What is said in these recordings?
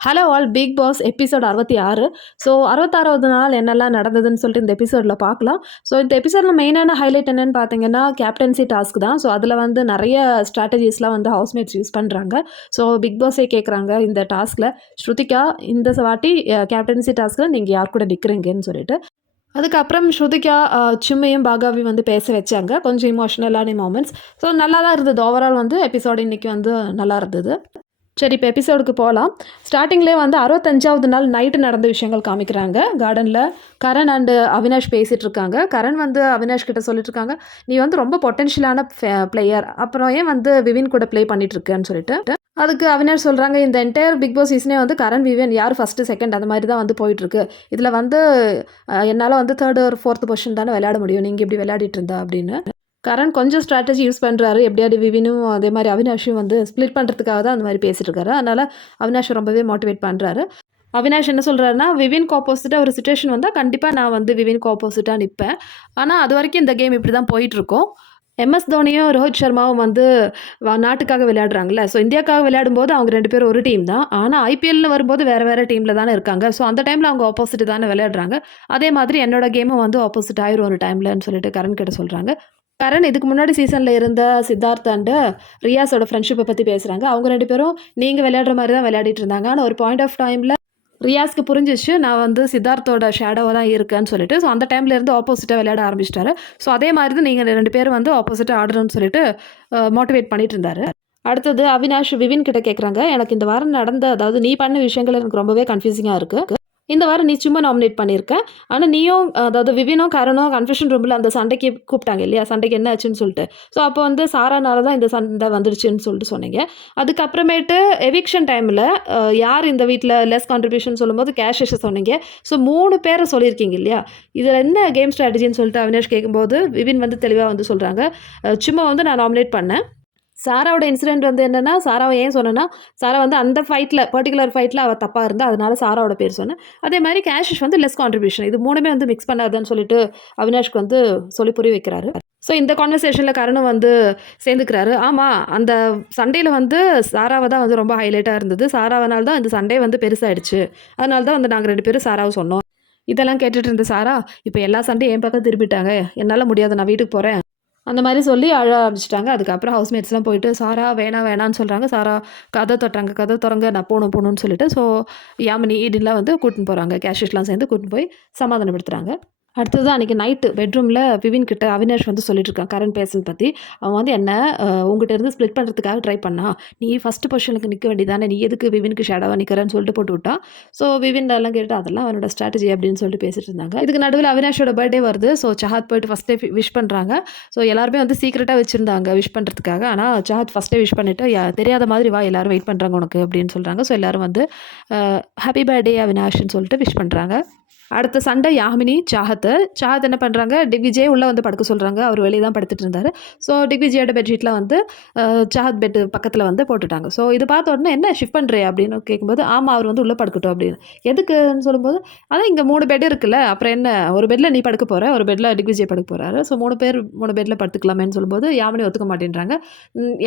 Hello all Bigg Boss episode அறுபத்தி ஆறு. So அறுபத்தாறாவது நாள் என்னெல்லாம் நடந்ததுன்னு சொல்லிட்டு இந்த எபிசோடில் பார்க்கலாம். ஸோ இந்த எபிசோடில் மெயினான ஹைலைட் என்னென்னு பார்த்தீங்கன்னா கேப்டன்சி டாஸ்க் தான். ஸோ அதில் வந்து நிறைய ஸ்ட்ராட்டஜிஸ்லாம் வந்து ஹவுஸ்மேட்ஸ் யூஸ் பண்ணுறாங்க ஸோ பிக் பாஸே கேட்குறாங்க இந்த டாஸ்கில் ஸ்ருதிகா இந்த வாட்டி கேப்டன்சி டாஸ்கில் நீங்கள் யார் கூட நிற்கிறீங்கன்னு சொல்லிட்டு. அதுக்கப்புறம் ஸ்ருதிகா சும்மையும் சிம்மையும் பாகாவி வந்து பேச வச்சாங்க. கொஞ்சம் இமோஷனலான மூமெண்ட்ஸ் ஸோ நல்லா தான் இருந்தது. ஓவரால் வந்து எபிசோடு இன்னைக்கு வந்து நல்லா இருந்தது. சரி இப்போ எபிசோடுக்கு போகலாம் ஸ்டார்டிங்லேயே வந்து அறுபத்தஞ்சாவது நாள் நைட்டு நடந்த விஷயங்கள் காமிக்கிறாங்க. கார்டனில் கரண் அண்டு அவினாஷ் பேசிகிட்டு இருக்காங்க கரண் வந்து அவினாஷ் கிட்ட சொல்லிட்டு இருக்காங்க நீ வந்து ரொம்ப பொட்டென்ஷியலான பிளேயர் அப்புறம் ஏன் வந்து விவின் கூட ப்ளே பண்ணிட்டு இருக்கேன்னு சொல்லிட்டு? அதுக்கு அவினாஷ் சொல்கிறாங்க இந்த என்டையர் பிக் பாஸ் சீசனே வந்து கரண் விவின் யார் ஃபஸ்ட்டு செகண்ட் அந்த மாதிரி தான் வந்து போயிட்டுருக்கு. இதில் வந்து என்னால் வந்து தேர்டு ஒரு ஃபோர்த்து பொசிஷன் தானே விளையாட முடியும். நீங்கள் இப்படி விளையாடிட்டு இருந்தா அப்படின்னு. கரண் கொஞ்சம் ஸ்ட்ராட்டஜி யூஸ் பண்ணுறாரு எப்படியாவது விவினும் அதே மாதிரி அவினாஷும் வந்து ஸ்ப்ளிட் பண்ணுறதுக்காக தான் அந்த மாதிரி பேசிட்டு இருக்காரு அதனால் அவினாஷ் ரொம்பவே மோட்டிவேட் பண்ணுறாரு அவினாஷ் என்ன சொல்கிறாருன்னா விவின்க்கு ஆப்போசிட்டாக ஒரு சுச்சுவேஷன் வந்தால் கண்டிப்பாக நான் வந்து விவின்க்கு ஆப்போசிட்டாக நிற்பேன் ஆனால் அது வரைக்கும் இந்த கேம் இப்படி தான் போயிட்டுருக்கோம் எம்எஸ் தோனியும் ரோஹித் சர்மாவும் வந்து நாட்டுக்காக விளையாடுறாங்கல்ல. ஸோ இந்தியாக்காக விளையாடும்போது அவங்க ரெண்டு பேரும் ஒரு டீம் தான். ஆனால் ஐபிஎல்னு வரும்போது வேறு வேறு டீமில் தானே இருக்காங்க. ஸோ அந்த டைமில் அவங்க ஆப்போசிட் தானே விளையாடுறாங்க. அதே மாதிரி என்னோட கேமும் வந்து ஆப்போசிட் ஆயிரும் ஒரு டைம்லன்னு சொல்லிட்டு கரண் கிட்ட சொல்கிறாங்க கரண் இதுக்கு முன்னாடி சீசனில் இருந்த சித்தார்த் அண்டு ரியாஸோட ஃப்ரெண்ட்ஷிப்பை பற்றி பேசுகிறாங்க அவங்க ரெண்டு பேரும் நீங்கள் விளையாடுற மாதிரி தான் விளையாடிட்டு இருந்தாங்க. ஆனால் ஒரு பாயிண்ட் ஆஃப் டைமில் ரியாஸ்க்கு புரிஞ்சிச்சு நான் வந்து சித்தார்த்தோட ஷேடோவாக தான் இருக்கேன்னு சொல்லிட்டு. ஸோ அந்த டைம்ல இருந்து ஆப்போசிட்டாக விளையாட ஆரம்பிச்சிட்டாரு. ஸோ அதே மாதிரி தான் நீங்கள் ரெண்டு பேரும் வந்து ஆப்போசிட்டாக ஆடணும்னு சொல்லிட்டு மோட்டிவேட் பண்ணிட்டு இருந்தாரு. அடுத்தது அவினாஷ் விவின் கிட்ட கேட்குறாங்க எனக்கு இந்த வாரம் நடந்த அதாவது நீ பண்ண விஷயங்கள் எனக்கு ரொம்பவே கன்ஃபியூசிங்காக இருக்குது இந்த வாரம் நீ சும்மா நாமினேட் பண்ணியிருக்கேன் ஆனால் நீயும் அதாவது விவினும் கரனும் கன்ஃபியூஷன் ரூமில் அந்த சண்டைக்கு கூப்பிட்டாங்க இல்லையா? சண்டைக்கு என்ன ஆச்சுன்னு சொல்லிட்டு. ஸோ அப்போ வந்து சாரானால தான் இந்த சண்டை வந்துடுச்சுன்னு சொல்லிட்டு சொன்னீங்க. அதுக்கப்புறமேட்டு எவிக்ஷன் டைமில் யார் இந்த வீட்டில் லெஸ் கான்ட்ரிபியூஷன் சொல்லும்போது கேஷ் சொன்னீங்க. ஸோ மூணு பேரை சொல்லியிருக்கீங்க இல்லையா? இதில் என்ன கேம் ஸ்ட்ராட்டஜின்னு சொல்லிட்டு அவினாஷ் கேட்கும்போது விவின் வந்து தெளிவாக வந்து சொல்கிறாங்க சும்மா வந்து நான் நாமினேட் பண்ணேன். சாராவோட இன்சிடென்ட் வந்து என்னென்னா சாராவை ஏன் சொன்னேன்னா சாரா வந்து அந்த ஃபைட்டில் பர்டிகுலர் ஃபைட்டில் அவள் தப்பாக இருந்தால் அதனால சாராவோட பேர் சொன்னேன். அதே மாதிரி கேஷிஷ் வந்து லெஸ் கான்ட்ரிபியூஷன் இது மூணுமே வந்து மிக்ஸ் பண்ணாதுன்னு சொல்லிட்டு அவினாஷ்க்கு வந்து சொல்லி புரிய வைக்கிறாரு. ஸோ இந்த கான்வர்சேஷனில் கரணும் வந்து சேர்ந்துக்கிறாரு. ஆமாம் அந்த சண்டையில் வந்து சாராவை தான் வந்து ரொம்ப ஹைலைட்டாக இருந்தது. சாராவனால தான் இந்த சண்டே வந்து பெருசாகிடுச்சு அதனால தான் வந்து நாங்கள் ரெண்டு பேரும் சாராவை சொன்னோம். இதெல்லாம் கேட்டுட்டு இருந்த சாரா இப்போ எல்லா சண்டையும் என் பக்கம் திருப்பிட்டாங்க என்னால் முடியாது. நான் வீட்டுக்கு போகிறேன் அந்த மாதிரி சொல்லி அழ ஆரம்பிச்சிட்டாங்க. அதுக்கப்புறம் ஹவுஸ்மேட்ஸ்லாம் போயிட்டு சாரா வேணாம் வேணான்னு சொல்கிறாங்க சாரா கதை தொட்டாங்க கதை திறங்க நான் போகணும் போகணும்னு சொல்லிட்டு ஸோ யாமினி ஈடின்லாம் வந்து கூட்டின்னு போகிறாங்க கேஷிஷ்லாம் சேர்ந்து கூட்டின்னு போய் சமாதானப்படுத்துகிறாங்க அடுத்தது அன்றைக்கி நைட்டு பெட்ரூமில் விவின் கிட்ட அவினாஷ் வந்து சொல்லிட்டு இருக்கான் கரண் பேசன் பற்றி அவன் வந்து என்ன உங்ககிட்ட இருந்து ஸ்ப்ளிட் பண்ணுறதுக்காக ட்ரை பண்ணா? நீ ஃபஸ்ட்டு பொசிஷனுக்கு நிற்க வேண்டியதானே? நீ எதுக்கு விவினுக்கு ஷேடாவாக நிற்கிறேன்னு சொல்லிட்டு போட்டு விட்டான் ஸோ விவின் எல்லாம் கேட்டு அதெல்லாம் அவனோட ஸ்ட்ராட்டஜி அப்படின்னு சொல்லிட்டு பேசிட்டு இருந்தாங்க. இதுக்கு நடுவில் அவினாஷோட பர்த்டே வருது. ஸோ சஹாத் போயிட்டு ஃபஸ்ட்டே விஷ் பண்ணுறாங்க ஸோ எல்லாருமே வந்து சீக்கிரட்டாக வச்சுருந்தாங்க விஷ் பண்ணுறதுக்காக ஆனால் சஹாத் ஃபஸ்ட்டே விஷ் பண்ணிவிட்டு தெரியாத மாதிரி வா எல்லாரும் வெயிட் பண்ணுறாங்க உனக்கு அப்படின்னு சொல்கிறாங்க ஸோ எல்லோரும் வந்து ஹாப்பி பர்த்டே அவினாஷ்னு சொல்லிட்டு விஷ் பண்ணுறாங்க அடுத்த சண்டை யாமினி சாகத்தை சாகத் என்ன பண்ணுறாங்க டிக்விஜய் உள்ளே வந்து படுக்க சொல்கிறாங்க அவர் வெளியே தான் படுத்துட்டு இருந்தார். ஸோ டிக்விஜயோட பெட்ஷீட்டில் வந்து சாகத் பெட்டு பக்கத்தில் வந்து போட்டுட்டாங்க. ஸோ இது பார்த்த உடனே என்ன ஷிஃப்ட் பண்ணுறே அப்படின்னு கேட்கும்போது ஆமாம் அவர் வந்து உள்ளே படுக்கட்டும் அப்படின்னு. எதுக்குன்னு சொல்லும்போது அதான் இங்கே மூணு பெட் இருக்குல்ல அப்புறம் என்ன? ஒரு பெட்டில் நீ படுக்க போகிற ஒரு பெட்டில் டிக்விஜய் படுக்க போகிறாரு ஸோ மூணு பேர் மூணு பெட்டில் படுத்துக்கலாமேன்னு சொல்லும்போது யாமினி ஒத்துக்க மாட்டேன்றாங்க.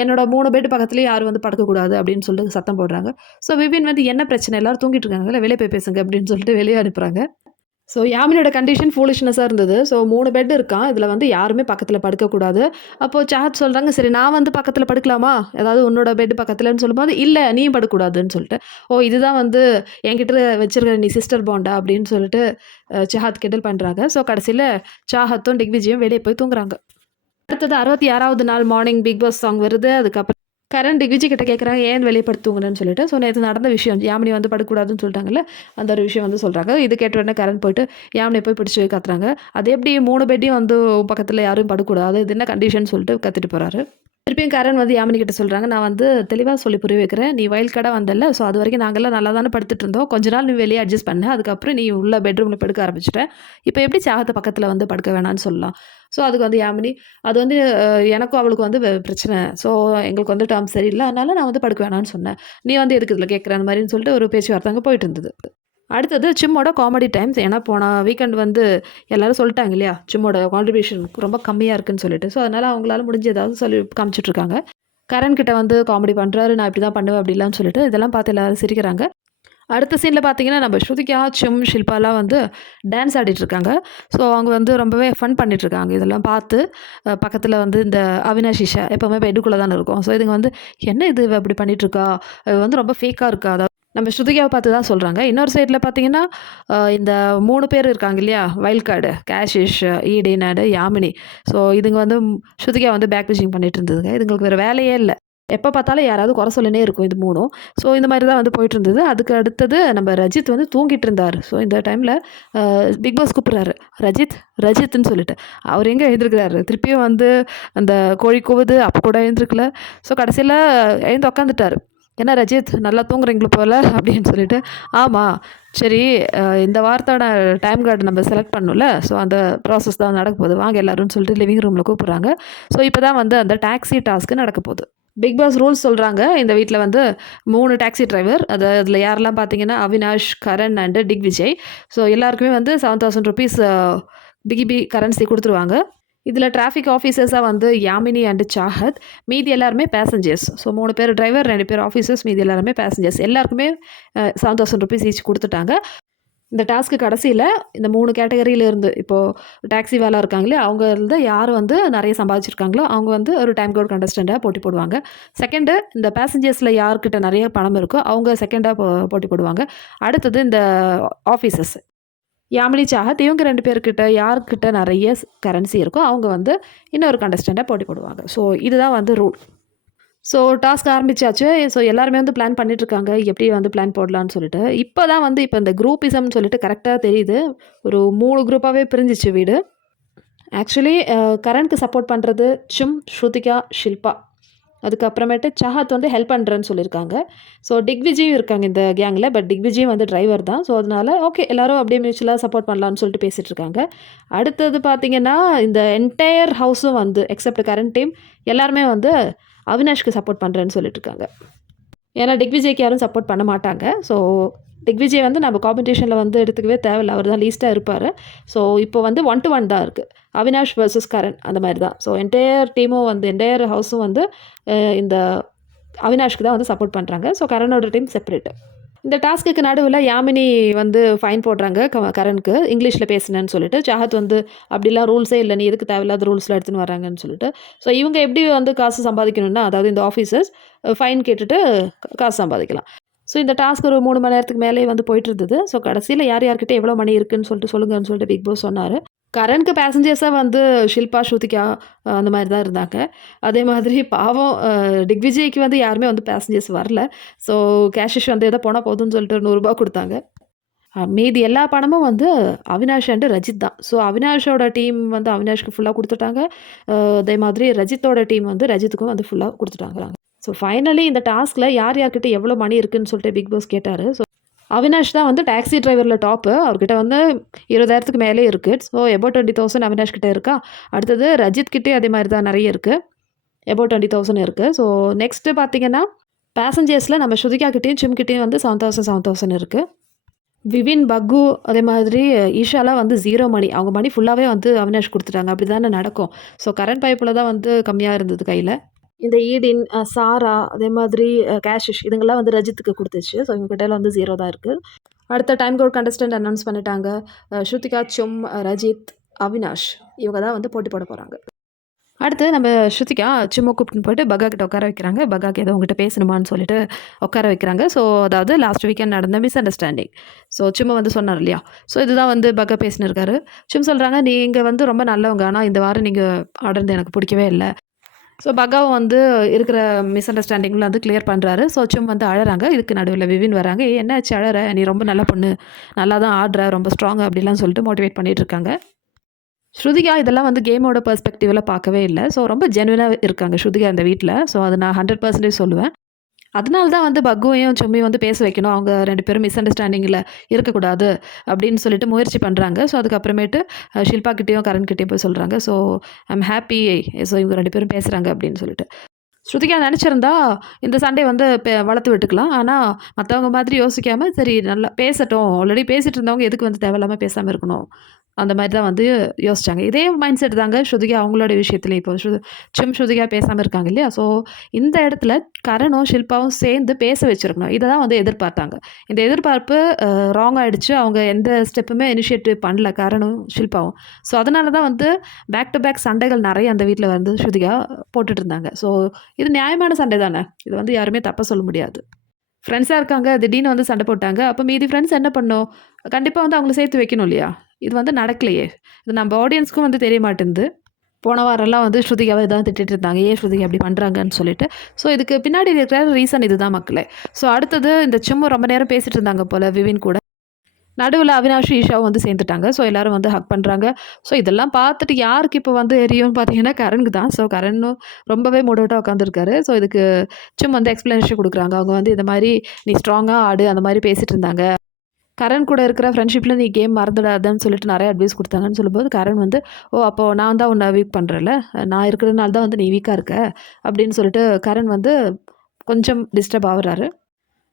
என்னோட மூணு பெட் பக்கத்துலேயே யாரும் வந்து படுக்கக்கூடாது அப்படின்னு சொல்லிட்டு சத்தம் போடுறாங்க. ஸோ விபின் வந்து என்ன பிரச்சனை? எல்லாரும் தூங்கிட்டு இருக்காங்கல்ல வெளியே போய் பேசுங்க அப்படின்னு சொல்லிட்டு வெளியே அனுப்புகிறாங்க ஸோ யாமினோட கண்டிஷன் ஃபூலிஷ்னஸாக இருந்தது. ஸோ மூணு பெட் இருக்கான் இதில் வந்து யாருமே பக்கத்தில் படுக்கக்கூடாது. அப்போது சாட் சொல்கிறாங்க சரி நான் வந்து பக்கத்தில் படுக்கலாமா? ஏதாவது உன்னோட பெட் பக்கத்தில்னு சொல்லும்போது இல்லை நீயும் படுக்கக்கூடாதுன்னு சொல்லிட்டு. ஓ இதுதான் வந்து என்கிட்ட வச்சிருக்கிற நீ சிஸ்டர் பாண்டா அப்படின்னு சொல்லிட்டு சஹாத் சாஹத் கிண்டல் பண்ணுறாங்க ஸோ கடைசியில் சாஹத்தும் டிக்விஜியும் வெளியே போய் தூங்குறாங்க. அடுத்தது அறுபத்தி ஆறாவது நாள் மார்னிங் பிக் பாஸ் சாங் வருது. அதுக்கப்புறம் கரண் டிக்விஜி கிட்ட கேட்குறாங்க ஏன் வெளிப்படுத்துங்கன்னு சொல்லிட்டு. ஸோ நேற்று நடந்த விஷயம் யாமினி வந்து படக்கூடாதுன்னு சொல்லிட்டாங்கல்ல அந்த ஒரு விஷயம் வந்து சொல்கிறாங்க இது கேட்ட உடனே கரண் போயிட்டு யாமினி போய் பிடிச்சி கத்துறாங்க. அது எப்படி மூணு பெட்டியும் வந்து பக்கத்தில் யாரும் படக்கூடாது இது என்ன கண்டிஷன் சொல்லிட்டு கத்திட்டு போகிறாரு திருப்பியும் கரண் வந்து யாமினி கிட்ட சொல்கிறாங்க நான் வந்து தெளிவாக சொல்லி புரிய வைக்கிறேன். நீ வயல் கடை வந்தல ஸோ அது வரைக்கும் நாங்கள்லாம் நல்லா தானே படுத்துட்டு இருந்தோம். கொஞ்ச நாள் நீ வெளியே அட்ஜஸ்ட் பண்ண. அதுக்கப்புறம் நீ உள்ள பெட்ரூமில் படுக்க ஆரம்பிச்சிட்ட. இப்போ எப்படி சாகத்தை பக்கத்தில் வந்து படுக்க வேணாம்னு சொல்லலாம். ஸோ அதுக்கு வந்து யாமினி அது வந்து எனக்கும் அவளுக்கு வந்து பிரச்சனை. ஸோ எங்களுக்கு வந்து டேர்ம் சரியில்லை. அதனால நான் வந்து படுக்க வேணாம்னு சொன்னேன். நீ வந்து எதுக்கு இதில் கேட்குற அந்த மாதிரின்னு சொல்லிட்டு ஒரு பேச்சுவார்த்தை அங்கே போயிட்டு இருந்தது. அடுத்தது சிம்மோட காமெடி டைம்ஸ் ஏன்னா போன வீக்கெண்ட் வந்து எல்லோரும் சொல்லிட்டாங்க இல்லையா? சிம்மோட கான்ட்ரிபியூஷன் ரொம்ப கம்மியாக இருக்குன்னு சொல்லிட்டு. ஸோ அதனால் அவங்களால முடிஞ்ச ஏதாவது சொல்லி காமிச்சிட்ருக்காங்க கரண் கிட்ட வந்து காமெடி பண்ணுறாரு நான் இப்படி தான் பண்ணுவேன் அப்படிலாம் சொல்லிட்டு இதெல்லாம் பார்த்து எல்லாரும் சிரிக்கிறாங்க. அடுத்த சீனில் பார்த்தீங்கன்னா நம்ம ஸ்ருதிகா சிம் ஷில்பாலாம் வந்து டான்ஸ் ஆடிட்டுருக்காங்க ஸோ அவங்க வந்து ரொம்பவே ஃபன் பண்ணிகிட்ருக்காங்க இருக்காங்க. இதெல்லாம் பார்த்து பக்கத்தில் வந்து இந்த அவினாஷ் இஷா எப்போவுமே பெட்டுக்குள்ளே தானே இருக்கும். ஸோ இதுங்க வந்து என்ன இது? இப்படி பண்ணிகிட்ருக்கா இருக்கா? இது வந்து ரொம்ப ஃபேக்காக இருக்கா? அதாவது நம்ம ஸ்ருதிகாவை பார்த்து தான் சொல்கிறாங்க இன்னொரு சைடில் பார்த்தீங்கன்னா இந்த மூணு பேர் இருக்காங்க இல்லையா? வைல்ட் கார்டு கேஷிஷ் ஈடினாடு யாமினி. ஸோ இதுங்க வந்து ஸ்ருதிகா வந்து பேக் பிச்சிங் பண்ணிட்டு இருந்ததுங்க. இதுங்களுக்கு வேறு வேலையே இல்லை. எப்போ பார்த்தாலும் யாராவது குறை சொல்லினே இருக்கும் இது மூணும். ஸோ இந்த மாதிரி தான் வந்து போயிட்டு இருந்தது. அதுக்கு அடுத்தது நம்ம ரஜித் வந்து தூங்கிட்டு இருந்தார். ஸோ இந்த டைமில் பிக் பாஸ் கூப்பிட்றாரு. ரஜித் ரஜித்னு சொல்லிட்டு. அவர் எங்கே எழுந்திருக்கிறாரு? திருப்பியும் வந்து அந்த கோழி கூவுது அப்போ கூட எழுந்திருக்கல. ஸோ கடைசியில் எழுந்து உக்காந்துட்டார். என்ன ரஜித் நல்லா தூங்குறீங்களா போல? அப்படின்னு சொல்லிட்டு ஆமாம் சரி இந்த வாரத்தோட டைம் கார்டு நம்ம செலக்ட் பண்ணும்ல. ஸோ அந்த ப்ராசஸ் தான் நடக்க போகுது. வாங்க எல்லாரும்னு சொல்லிட்டு லிவிங் ரூமில் கூப்பிட்றாங்க. ஸோ இப்போ தான் வந்து அந்த டாக்ஸி டாஸ்க்கு நடக்க போகுது. பிக் பாஸ் ரூல்ஸ் சொல்கிறாங்க இந்த வீட்டில் வந்து மூணு டாக்ஸி டிரைவர் அது அதில் யாரெல்லாம் பார்த்தீங்கன்னா Avinash Karan and Digvijay so எல்லாருக்குமே வந்து செவன் தௌசண்ட் ருபீஸ் பிகிபி கரன்சி கொடுத்துருவாங்க. இதில் டிராஃபிக் ஆஃபீஸர்ஸாக வந்து யாமினி அண்டு சாஹத் மீதி எல்லாருமே பேசஞ்சர்ஸ் ஸோ மூணு பேர் டிரைவர் ரெண்டு பேர் ஆஃபீஸர்ஸ் மீதி எல்லாருமே பேசஞ்சர்ஸ் எல்லாருக்குமே செவன் தௌசண்ட் ருபீஸ் ஈச் கொடுத்துட்டாங்க. இந்த டாஸ்க்கு கடைசியில் இந்த மூணு கேட்டகரியிலேருந்து இப்போது டாக்ஸி வேலை இருக்காங்களே அவங்க இருந்து யார் வந்து நிறைய சம்பாதிச்சிருக்காங்களோ அவங்க வந்து ஒரு டைம் கோட் கண்டஸ்டண்ட்டாக போட்டி போடுவாங்க. செகண்டு இந்த பேசஞ்சர்ஸில் யார்கிட்ட நிறைய பணம் இருக்கோ அவங்க செகண்டாக போ போட்டி போடுவாங்க. அடுத்தது இந்த ஆஃபீஸர்ஸ் யாமினி சாஹத் இவங்க ரெண்டு பேர்கிட்ட யார்கிட்ட நிறைய கரன்சி இருக்கோ அவங்க வந்து இன்னொரு கண்டஸ்டண்ட்டாக போட்டி போடுவாங்க. ஸோ இதுதான் வந்து ரூல் ஸோ டாஸ்க் ஆரம்பிச்சாச்சு. ஸோ எல்லாருமே வந்து பிளான் பண்ணிட்டுருக்காங்க எப்படி வந்து பிளான் போடலான்னு சொல்லிட்டு. இப்போ தான் வந்து இப்போ இந்த குரூப்பிசம்னு சொல்லிட்டு கரெக்டாக தெரியுது. ஒரு மூணு குரூப்பாகவே பிரிஞ்சிச்சு வீடு. ஆக்சுவலி கரண்ட்க்கு சப்போர்ட் பண்ணுறது சிம் ஸ்ருதிகா ஷில்பா. அதுக்கப்புறமேட்டு சஹாத் வந்து ஹெல்ப் பண்ணுறேன்னு சொல்லியிருக்காங்க. ஸோ டிக்விஜயும் இருக்காங்க இந்த கேங்கில் பட் டிக்விஜயும் வந்து டிரைவர் தான். ஸோ அதனால ஓகே எல்லாரும் அப்படியே மியூச்சுவலாக சப்போர்ட் பண்ணலான்னு சொல்லிட்டு பேசிகிட்டு இருக்காங்க. அடுத்தது பார்த்தீங்கன்னா இந்த என்டையர் ஹவுஸும் வந்து எக்ஸப்ட் கரண்ட் டீம் எல்லாருமே வந்து அவினாஷ்க்கு சப்போர்ட் பண்ணுறேன்னு சொல்லிட்டு இருக்காங்க. ஏன்னா டிக்விஜய்க்கு யாரும் சப்போர்ட் பண்ண மாட்டாங்க. ஸோ திக்விஜய் வந்து நம்ம காம்படிஷனில் வந்து எடுத்துக்கவே தேவையில்ல. அவர் தான் லீஸ்ட்டாக இருப்பார். ஸோ இப்போ வந்து ஒன் டு ஒன் தான் இருக்குது அவினாஷ் வர்சஸ் கரண் அந்த மாதிரி தான். ஸோ என்டையர் டீமும் வந்து என்டையர் ஹவுஸும் வந்து இந்த அவினாஷ்க்கு தான் வந்து சப்போர்ட் பண்ணுறாங்க ஸோ கரணோட டீம் செப்பரேட்டு இந்த டாஸ்க்குக்கு நடுவில் யாமினி வந்து ஃபைன் போடுறாங்க க- கரனுக்கு இங்கிலீஷில் பேசினேன்னு சொல்லிட்டு சாஹத் வந்து அப்படிலாம் ரூல்ஸே இல்லை. நீ எதுக்கு தேவையில்லாத ரூல்ஸில் எடுத்துன்னு வராங்கன்னு சொல்லிட்டு. ஸோ இவங்க எப்படி வந்து காசு சம்பாதிக்கணும்னா அதாவது இந்த ஆஃபீஸர்ஸ் ஃபைன் கேட்டுட்டு காசு சம்பாதிக்கலாம். ஸோ இந்த டாஸ்க் ஒரு மூணு மணி நேரத்துக்கு மேலே வந்து போயிட்டு இருந்தது ஸோ கடைசியில் யார் யார்கிட்ட எவ்வளோ மணி இருக்குன்னு சொல்லிட்டு சொல்லுங்கன்னு சொல்லிட்டு பிக் பாஸ் சொன்னார். கரண்ட்க்கு பேசஞ்சர்ஸாக வந்து ஷில்பா ஸ்ருதிகா அந்த மாதிரி தான் இருந்தாங்க. அதே மாதிரி பாவம் டிக்விஜய்க்கு வந்து யாருமே வந்து பேசஞ்சர்ஸ் வரல. ஸோ கேஷிஷ் வந்து எதோ போனால் போதும்னு சொல்லிட்டு நூறுரூபா கொடுத்தாங்க. மீதி எல்லா பணமும் வந்து அவினாஷ் அண்டு ரஜித் தான். ஸோ அவினாஷோட டீம் வந்து அவினாஷ்க்கு ஃபுல்லாக கொடுத்துட்டாங்க. அதே மாதிரி ரஜித்தோட டீம் வந்து ரஜித்துக்கும் வந்து ஃபுல்லாக கொடுத்துட்டாங்க ஸோ ஃபைனலி இந்த டாஸ்கில் யார் யார்கிட்ட எவ்வளோ மணி இருக்குதுன்னு சொல்லிட்டு பிக் பாஸ் கேட்டார். ஸோ அவினாஷ் தான் வந்து டாக்ஸி டிரைவரில் டாப்பு அவர்கிட்ட வந்து இருபதாயிரத்துக்கு மேலே இருக்குது so above twenty thousand Avinash கிட்டே இருக்கா? அடுத்தது ரஜித் கிட்டே அதே மாதிரி தான் நிறைய இருக்குது எபோ டுவெண்ட்டி தௌசண்ட் இருக்குது ஸோ நெக்ஸ்ட்டு பார்த்தீங்கன்னா பேசஞ்சர்ஸில் நம்ம ஸ்ருதிகா கிட்டேயும் சிம் கிட்டேயும் வந்து செவன் தௌசண்ட் செவன் தௌசண்ட் இருக்குது விவின் பக்கு அதே மாதிரி ஈஷாலாம் வந்து ஜீரோ மணி அவங்க மணி ஃபுல்லாகவே வந்து அவினாஷ் கொடுத்துட்டாங்க. அப்படி தானே நடக்கும். ஸோ கரண்ட் பைப்பில் தான் வந்து கம்மியாக இருந்தது கையில். இந்த ஈடின் சாரா அதே மாதிரி கேஷிஷ் இதுங்கெல்லாம் வந்து ரஜித்துக்கு கொடுத்துச்சு. ஸோ இவங்க கிட்ட வந்து ஜீரோ தான் இருக்குது அடுத்த டைம் கோட் கண்டஸ்டன்ட் அனௌன்ஸ் பண்ணிட்டாங்க. ஸ்ருத்திகா ஸ்ருதிகா சும் ரஜித் அவினாஷ் இவங்க தான் வந்து போட்டி போட போகிறாங்க அடுத்து நம்ம ஸ்ருதிகா சும்மா கூப்பிட்டுன்னு போயிட்டு பகா கிட்ட உட்கார வைக்கிறாங்க. பகாக்கு ஏதோ உங்ககிட்ட பேசணுமான்னு சொல்லிட்டு உட்கார வைக்கிறாங்க. ஸோ அதாவது லாஸ்ட் வீக்கெண்ட் நடந்த மிஸ் அண்டர்ஸ்டாண்டிங் ஸோ சும்மா வந்து சொன்னார் இல்லையா? ஸோ இதுதான் வந்து பகா பேசினிருக்காரு. சும் சொல்கிறாங்க நீங்கள் வந்து ரொம்ப நல்லவங்க. ஆனால் இந்த வாரம் நீங்கள் ஆடுறது எனக்கு பிடிக்கவே இல்லை. ஸோ பகாவும் வந்து இருக்கிற மிஸ் அண்டர்ஸ்டாண்டிங்கில் வந்து கிளியர் பண்ணுறாரு ஸோ சும் வந்து அழறாங்க. இதுக்கு நடுவில் விவின் வராங்க. "ஏய், என்னாச்சு அழற? நீ ரொம்ப நல்ல பொண்ணு. நல்லா தான் ஆடுற. ரொம்ப ஸ்ட்ராங் அப்படிலாம் சொல்லிட்டு மோட்டிவேட் பண்ணிட்டு இருக்காங்க. ஸ்ருதிகா இதெல்லாம் வந்து கேமோட பெர்ஸ்பெக்டிவில் பார்க்கவே இல்லை. ஸோ ரொம்ப ஜென்வினாக இருக்காங்க ஸ்ருதிகா இந்த வீட்டில் ஸோ அது நான் ஹண்ட்ரட் பர்சன்டேஜ் சொல்லுவேன். அதனால தான் வந்து பக்குவையும் சும்மியும் வந்து பேச வைக்கணும். அவங்க ரெண்டு பேரும் மிஸ் அண்டர்ஸ்டாண்டிங்கில் இருக்கக்கூடாது அப்படின்னு சொல்லிட்டு முயற்சி பண்ணுறாங்க ஸோ அதுக்கப்புறமேட்டு ஷில்பா கிட்டேயும் கரண் கிட்டேயும் போய் சொல்கிறாங்க ஸோ ஐம் ஹாப்பி ஸோ இவங்க ரெண்டு பேரும் பேசுகிறாங்க அப்படின்னு சொல்லிட்டு. ஸ்ருதிகா நினச்சிருந்தா இந்த சண்டே வந்து வளர்த்து விட்டுக்கலாம். ஆனால் மற்றவங்க மாதிரி யோசிக்காமல் சரி நல்லா பேசட்டும். ஆல்ரெடி பேசிகிட்டு இருந்தவங்க எதுக்கு வந்து தேவையில்லாமல் பேசாமல் இருக்கணும்? அந்த மாதிரி தான் வந்து யோசிச்சாங்க. இதே மைண்ட் செட் தாங்க ஸ்ருதிகா அவங்களோட விஷயத்துலையும் இப்போ ஸ்ரு சிம் ஸ்ருதிகா பேசாமல் இருக்காங்க இல்லையா? ஸோ இந்த இடத்துல கரணும் ஷில்பாவும் சேர்ந்து பேச வச்சிருக்கணும். இதை தான் வந்து எதிர்பார்த்தாங்க. இந்த எதிர்பார்ப்பு ராங் ஆகிடுச்சு அவங்க எந்த ஸ்டெப்புமே இனிஷியேட்டிவ் பண்ணல கரணும் ஷில்பாவும். ஸோ அதனால தான் வந்து பேக் டு பேக் சண்டைகள் நிறைய அந்த வீட்டில் வந்து ஸ்ருதிகா போட்டுட்டு இருந்தாங்க. ஸோ இது நியாயமான சண்டை தானே இது வந்து யாருமே தப்பாக சொல்ல முடியாது. ஃப்ரெண்ட்ஸாக இருக்காங்க திடீர்னு வந்து சண்டை போட்டாங்க. அப்போ மீதி ஃப்ரெண்ட்ஸ் என்ன பண்ணோம்? கண்டிப்பாக வந்து அவங்கள சேர்த்து வைக்கணும் இல்லையா? இது வந்து நடக்கலையே. இது நம்ம ஆடியன்ஸ்க்கும் வந்து தெரிய மாட்டேங்குது. போன வாரம்லாம் வந்து ஸ்ருதிகாவை இதான் திட்டிட்டு இருந்தாங்க. ஏன் ஸ்ருதிகா அப்படி பண்ணுறாங்கன்னு சொல்லிட்டு. ஸோ இதுக்கு பின்னாடி இருக்கிற ரீசன் இதுதான் மக்களே. ஸோ அடுத்தது இந்த சும்மா ரொம்ப நேரம் பேசிகிட்டு இருந்தாங்க போல் விவின் கூட. நடுவில் அவினாஷ் ஈஷாவும் வந்து சேர்ந்துட்டாங்க. ஸோ எல்லாரும் வந்து ஹக் பண்ணுறாங்க ஸோ இதெல்லாம் பார்த்துட்டு யாருக்கு இப்போ வந்து எரியும்னு பார்த்தீங்கன்னா கரனுக்கு தான். ஸோ கரனும் ரொம்பவே மூடவுட்டாக உட்காந்துருக்காரு ஸோ இதுக்கு சும் வந்து எக்ஸ்ப்ளனேஷன் கொடுக்குறாங்க. அவங்க வந்து இந்த மாதிரி நீ ஸ்ட்ராங்காக ஆடு அந்த மாதிரி பேசிட்டு இருந்தாங்க. கரண் கூட இருக்கிற ஃப்ரெண்ட்ஷிப்பில் நீ கேம் மறந்துடாதன்னு சொல்லிட்டு நிறைய அட்வைஸ் கொடுத்தாங்கன்னு சொல்லும்போது கரண் வந்து ஓ அப்போ நான் தான் உன்னை வீக் பண்ணுறேன்ல நான் இருக்கிறதுனால தான் வந்து நீ வீக்காக இருக்க. அப்படின்னு சொல்லிட்டு கரண் வந்து கொஞ்சம் டிஸ்டர்ப் ஆகுறாரு.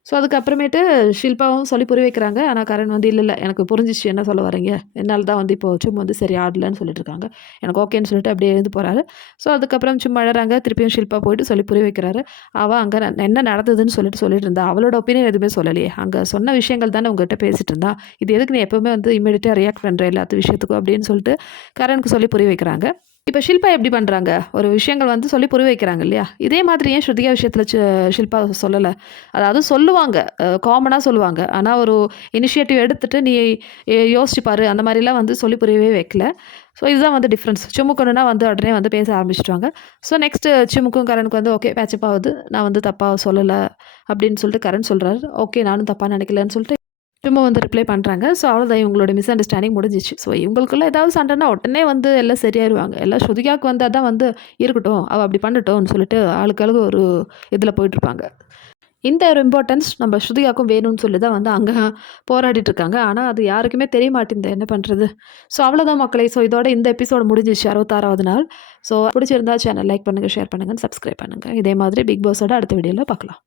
ஸோ அதுக்கப்புறமேட்டு ஷில்பாவும் சொல்லி புரிய வைக்கிறாங்க. ஆனால் கரண் வந்து இல்லை இல்லை எனக்கு புரிஞ்சிச்சு. என்ன சொல்ல வரீங்க? என்னால் தான் வந்து இப்போ சும்மா வந்து சரி ஆடலன்னு சொல்லிட்டு இருக்காங்க. எனக்கு ஓகேன்னு சொல்லிட்டு அப்படியே எழுந்து போகிறாரு ஸோ அதுக்கப்புறம் சும்மா அழறாங்க. திருப்பியும் ஷில்பா போயிட்டு சொல்லி புரிய வைக்கிறாரு. அவள் அங்கே என்ன நடந்ததுன்னு சொல்லிட்டு சொல்லிட்டு இருந்தா அவளோட ஒப்பீனியன் எதுவுமே சொல்லலையே. அங்கே சொன்ன விஷயங்கள் தானே உங்ககிட்ட பேசிட்டு இருந்தா. இது எதுக்கு நீ எப்போவுமே வந்து இமீடியட்டாக ரியாக்ட் பண்ணுற எல்லாத்து விஷயத்துக்கும்? அப்படின்னு சொல்லிட்டு கரனுக்கு சொல்லி புரிய வைக்கிறாங்க. இப்போ ஷில்பா எப்படி பண்ணுறாங்க ஒரு விஷயங்கள் வந்து சொல்லி புரிய வைக்கிறாங்க இல்லையா? இதே மாதிரி ஏன் ஸ்ருதிகா விஷயத்தில் ஷில்பா சொல்லலை? அதாவது சொல்லுவாங்க காமனாக சொல்லுவாங்க. ஆனால் ஒரு இனிஷியேட்டிவ் எடுத்துகிட்டு நீ யோசிச்சு பாரு அந்த மாதிரிலாம் வந்து சொல்லி புரியவே வைக்கல. ஸோ இதுதான் வந்து டிஃப்ரென்ஸ் சிமுக்குன்னா வந்து உடனே வந்து பேச ஆரம்பிச்சிட்டாங்க. ஸோ நெக்ஸ்ட்டு சிமுக்கும் கரனுக்கு வந்து ஓகே பேச்சப் ஆகுது. நான் வந்து தப்பாக சொல்லலை அப்படின்னு சொல்லிட்டு கரண் சொல்கிறாரு ஓகே நானும் தப்பாக நினைக்கலன்னு சொல்லிட்டு திரும்ப வந்து ரிப்ளை பண்ணுறாங்க ஸோ அவ்வளோதான் இவங்களோட மிஸ் அண்டர்ஸ்டாண்டிங் முடிஞ்சிச்சு. ஸோ இவங்களுக்குள்ள ஏதாவது சண்டைனா உடனே வந்து எல்லாம் சரியாயிருவாங்க. எல்லாம் ஸ்ருதிகாவுக்கு வந்தால் தான் வந்து இருக்கட்டும். அவள் அப்படி பண்ணட்டும்னு சொல்லிட்டு ஆளுக்கு ஆளுக்கு ஒரு இதில் போயிட்டுருப்பாங்க. இந்த ஒரு இம்பார்ட்டன்ஸ் நம்ம ஸ்ருதிகாக்கும் வேணும்னு சொல்லி தான் வந்து அங்கே போராடிட்டு இருக்காங்க. ஆனால் அது யாருக்குமே தெரிய மாட்டேங்குது என்ன பண்ணுறது ஸோ அவ்வளோதான் மக்களை. ஸோ இதோட இந்த எபிசோடு முடிஞ்சிச்சு. அறுபத்தாறாவது நாள். ஸோ பிடிச்சிருந்தா சேனல் லைக் பண்ணுங்கள் ஷேர் பண்ணுங்கள் சப்ஸ்கிரைப் பண்ணுங்கள் இதே மாதிரி பிக் பாஸோட அடுத்த வீடியோவில் பார்க்கலாம்.